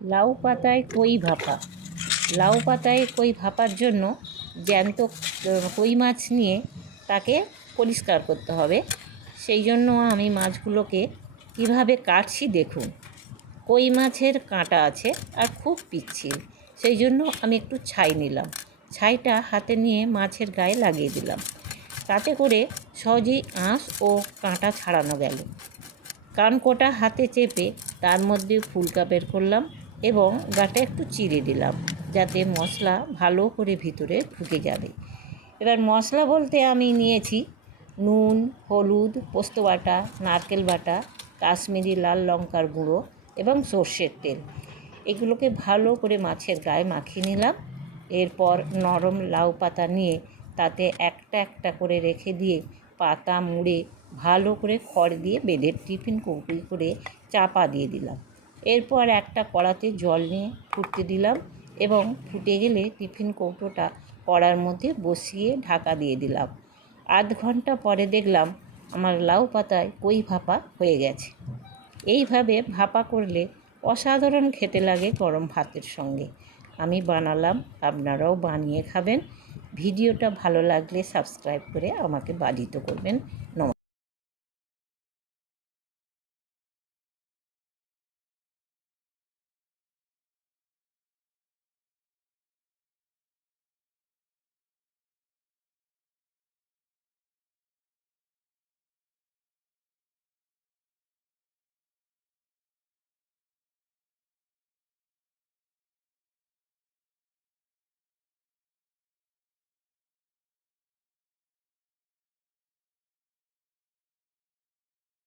লাউ পাতায় কই ভাপা। লাউ পাতায় কই ভাপার জন্য জ্যান্ত কই মাছ নিয়ে তাকে পরিষ্কার করতে হবে। সেই জন্য আমি মাছগুলোকে কীভাবে কাটছি দেখুন। কই মাছের কাঁটা আছে আর খুব পিচ্ছিল, সেই জন্য আমি একটু ছাই নিলাম। ছাইটা হাতে নিয়ে মাছের গায়ে লাগিয়ে দিলাম। তাতে করে সহজেই আঁশ ও কাঁটা ছাড়ানো গেল। কানকোটা হাতে চেপে তার মধ্যে ফুলকা বের করলাম এবং গাটা একটু চিড়ে দিলাম, যাতে মশলা ভালো করে ভিতরে ঢুকে যাবে। এবার মশলা বলতে আমি নিয়েছি নুন, হলুদ, পোস্ত বাটা, নারকেল বাটা, কাশ্মীরি লাল লঙ্কার গুঁড়ো এবং সর্ষের তেল। এগুলোকে ভালো করে মাছের গায়ে মাখিয়ে নিলাম। এরপর নরম লাউ পাতা নিয়ে তাতে একটা একটা করে রেখে দিয়ে পাতা মুড়ে ভালো করে খড় দিয়ে বেঁধে টিফিন কৌটোয় করে চাপা দিয়ে দিলাম। এরপর একটা কড়াতে জল নিয়ে ফুটতে দিলাম এবং ফুটে গেলে টিফিন কৌটোটা কড়ার মধ্যে বসিয়ে ঢাকা দিয়ে দিলাম। আধ ঘন্টা পরে দেখলাম আমার লাউ পাতায় কই ভাপা হয়ে গেছে। এইভাবে ভাপা করলে অসাধারণ খেতে লাগে গরম ভাতের সঙ্গে। আমি বানালাম, আপনারাও বানিয়ে খাবেন। ভিডিওটা ভালো লাগলে সাবস্ক্রাইব করে আমাকে বাধিত করবেন।